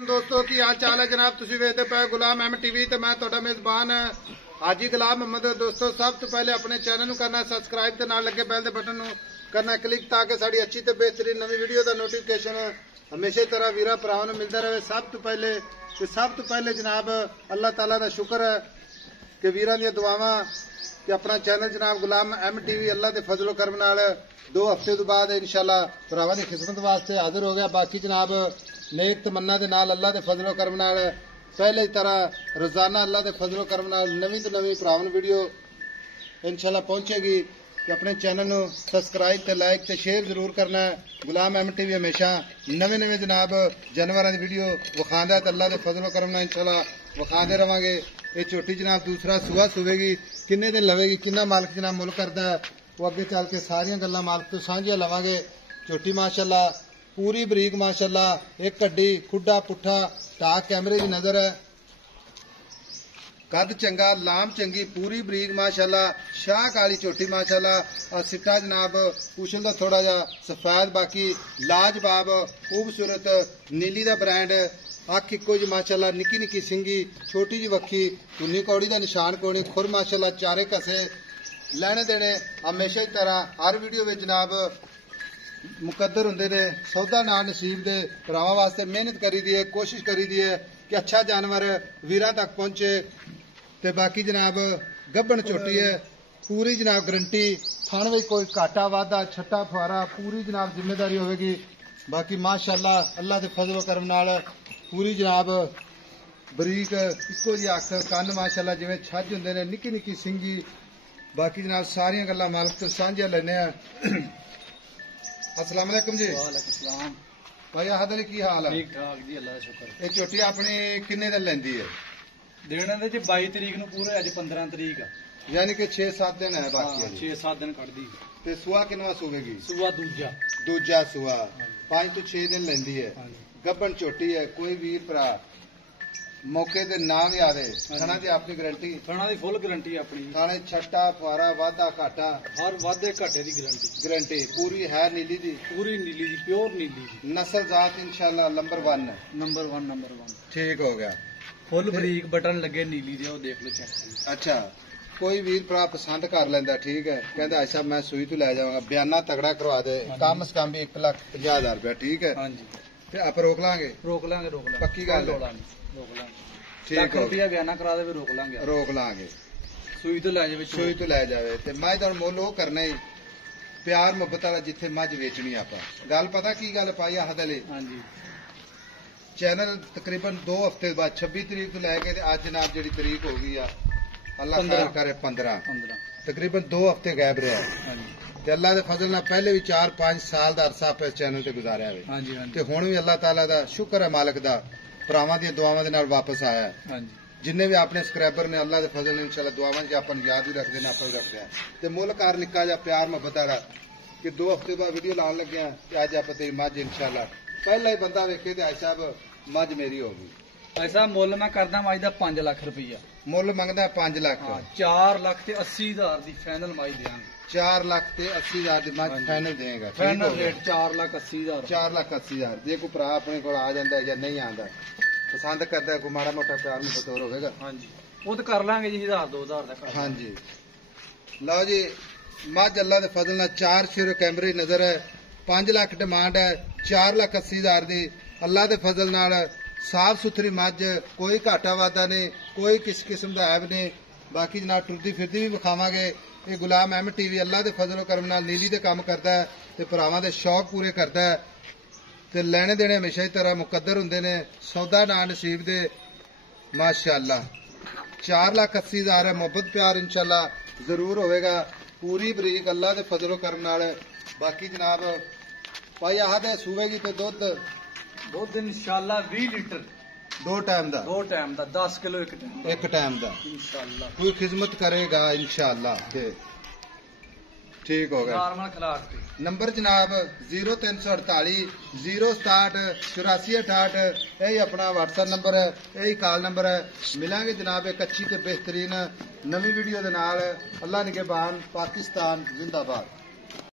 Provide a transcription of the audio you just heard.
दोस्तों की हाल चाल है जनाब तुसी वेखदे पे गुलाम अहमद टीवी ते मैं तुहाडा मेजबान हाजी गुलाम मोहम्मद। दोस्तों सब तो पहले अपने चैनल नूं करना सब्सक्राइब ते नाल लगे बैल दे बटन नूं करना क्लिक ताकि साडी अच्छी ते बेहतरीन नवी वीडियो दा नोटिफिकेशन हमेशा तरह वीरा भरावां नूं मिलदा रहे। सब तो पहले जनाब अल्लाह ताला दा शुक्र है कि वीरां दी दुआवां कि अपना चैनल जनाब गुलाम अहमद टीवी अल्लाह दे फजलो करम नाल 2 हफ्ते तो बाद इंशाअल्लाह भरावां दी खिदमत वास्ते हाजिर हो गया। बाकी जनाब नेक तमन्ना दे नाल अल्लाह दे फजलो करम नाल पहले ही तरह रोजाना अल्लाह दे फजलो करम नाल नवी तो नवी भरावां नूं वीडियो इंशाअल्लाह पहुंचेगी। कि अपने चैनल नूं सब्सक्राइब ते लाइक ते शेयर जरूर करना है। गुलाम अहमद टीवी हमेशा नवे जनाब जानवरां दी वीडियो विखांदा है। अल्लाह दे फजलो करम नाल इंशाअल्लाह विखांदे रवांगे। ये झोटी जनाब दूसरा सुआ सुवेगी किन्ने दिन लवेगी किन्ना मालिक जनाब मुल करदा है वो अगे चल के सारियां गल्लां मालिक तो सांझियां लवांगे। झोटी माशाअल्लाह पूरी बरीक माशाअल्लाह एक कड्डी खुड्डा पुट्ठा टाक कैमरे की नजर है। कद चंगा लाम चंगी पूरी बरीक माशाअल्लाह शाह काली झोटी माशाअल्लाह और सिट्टा जनाब पूछल दा थोड़ा जा सफेद बाकी लाजवाब खूबसूरत नीली दा ब्रांड अख इको जी माशाअल्लाह निक्की निक्की सिंगी छोटी जी वक्खी धुनी कौड़ी दा निशान कोनी खुर माशाअल्लाह चारे कसे लैने देने हमेशा की तरह हर वीडियो में जनाब मुकद्दर होंदे ने सौदा ना नसीब दे भरावां वास्ते मेहनत करी दी है कोशिश करी दी है कि अच्छा जानवर वीरां तक पहुंचे। ते बाकी जनाब गब्बन झोटी है पूरी जनाब गारंटी थान में कोई घाटा वाधा छट्टा फुआरा पूरी जनाब जिम्मेदारी होगी। बाकी माशाअल्लाह अल्लाह के फजलो करम नाल पूरी जनाब बरीक इको जी अख कन्न माशाअल्लाह जिवें छज हुंदे ने निक्की निक्की सिंगी। बाकी जनाब सारियां गल्लां मालिक तो सांझियां लैने आ। अस्सलाम वालेकुम जी। वालेकुम सलाम भाई आहद अली की हाल है? ठीक ठाक जी अल्लाह का शुक्र। ये झोटी अपनी किन्ने दिन लैंदी है? देने दे 22 तरीक ਨੂੰ पूरे ਅੱਜ 15 तरीक है यानी कि 6-7 दिन है बाकी है। 6-7 दिन ਕੱਢਦੀ ते सुआ किनवा सुवेगी? सुआ दूजा सुआ 5 तो 6 दिन लेंदी है। गब्बन झोटी है कोई वीर भरा मौके ते ना भी आवे खाना दी अपनी गारंटी खाना दी फुल गारंटी अपनी खाने छट्टा फुआरा वाधा घाटा हर वाधे घाटे दी गारंटी पूरी है नीली दी पूरी नीली दी प्योर नीली दी नस्ल जात इंशाल्लाह नंबर 1 नंबर 1 ठीक हो गया। फुल बरीक बटन लगे नीली दे देख लो चेक। अच्छा कोई वीर भरा पसंद कर लेंदा ठीक है कहंदा अच्छा मैं सुई तो लै जाऊंगा बयाना तगड़ा करवा दे कम से कम भी 1,50,000 रुपया ठीक है। हां जी ते आप रोक लांगे पक्की गल रोक लांगे ठीक है रुपया बयाना करा दे रोक लांगे सुई तो लै जावे ते मैं तो मुल वो करना ही प्यार मुहब्बत वाला जिथे मझ वेचनी आप गल पता की गल पाई आहद अली। हां जी चैनल तकरीबन 2 हफ्ते बाद 26 तरीक तो लैके अज जनाब जी तरीक हो गई अल्लाह खैर करे 15 तकरीबन 2 हफ्ते गैब रहा। अल्लाह के फजल नाल पहले भी 4-5 साल का अरसा आप इस चैनल से गुजारिया है ते हुण भी अल्लाह ताला का शुक्र है मालिक का भरावां दी दुआवां दे नाल वापस आया है। जिन्ने भी अपने सबसक्राइबर ने अल्लाह के फजल ने इंशाअल्लाह दुआवां च अपन याद भी रखते हैं अपन भी रखते हैं ते मुल कार निक्का जा प्यार मुहब्बत वाला कि 2 हफ्ते बाद वीडियो लाने लगे अज आप तेरी मझ इंशाअल्लाह पहला ही बंदा वेखे ते साहब मझ मेरी होगी। ऐसा मुल मैं करदा मझ दा 5 लाख रुपया मुल मंगदा 5 लाख 4,80,000 दी फाइनल मझ देंगे 4,80,000 दी मझ फाइनल देगा फाइनल रेट 4,80,000 जे कोई भरा अपने को आ जाता है या नहीं आता पसंद करता है कोई माड़ा मोटा प्यार में बतौर होगा। हाँ जी वो तो कर लांगे जी 1,000-2,000 का। हाँ जी लो जी मझ अल्लाह के फजल नाल 4 शेर कैमरे नजर है 5 लाख डिमांड है 4,80,000 दी अल्लाह के फजल नाल साफ सुथरी मझ कोई घाटा वाधा नहीं कोई किस किस्म का ऐब नहीं। बाकी जनाब टुरदी फिरदी भी विखावांगे। ये गुलाम अहमद टीवी अल्लाह के फजलो करम नाल नीली दे काम करता है ते भरावां दे शौक पूरे करता है ते लेने देने हमेशा ही तरह मुकद्दर हुंदे ने सौदा ना नसीब दे माशाअल्लाह 4,80,000 है मुहब्बत प्यार इंशाअल्लाह जरूर होएगा पूरी बरीक अल्लाह के फजलो करम नाल। बाकी जनाब भाई आहद सूवेगी तो दुध इंशाअल्लाह 20 लीटर 2 टाइम दा 10 किलो एक टाइम दा इंशाअल्लाह कोई कोई खिदमत करेगा इंशाअल्लाह ठीक होगा। नॉर्मल खिलाफ नंबर जनाब 0348 067 8468 यही अपना व्हाट्सएप नंबर है यही कॉल नंबर है। मिलेंगे जनाब एक अच्छी ते बेहतरीन नवी वीडियो दे नाल। अल्लाह निगहबान पाकिस्तान जिंदाबाद।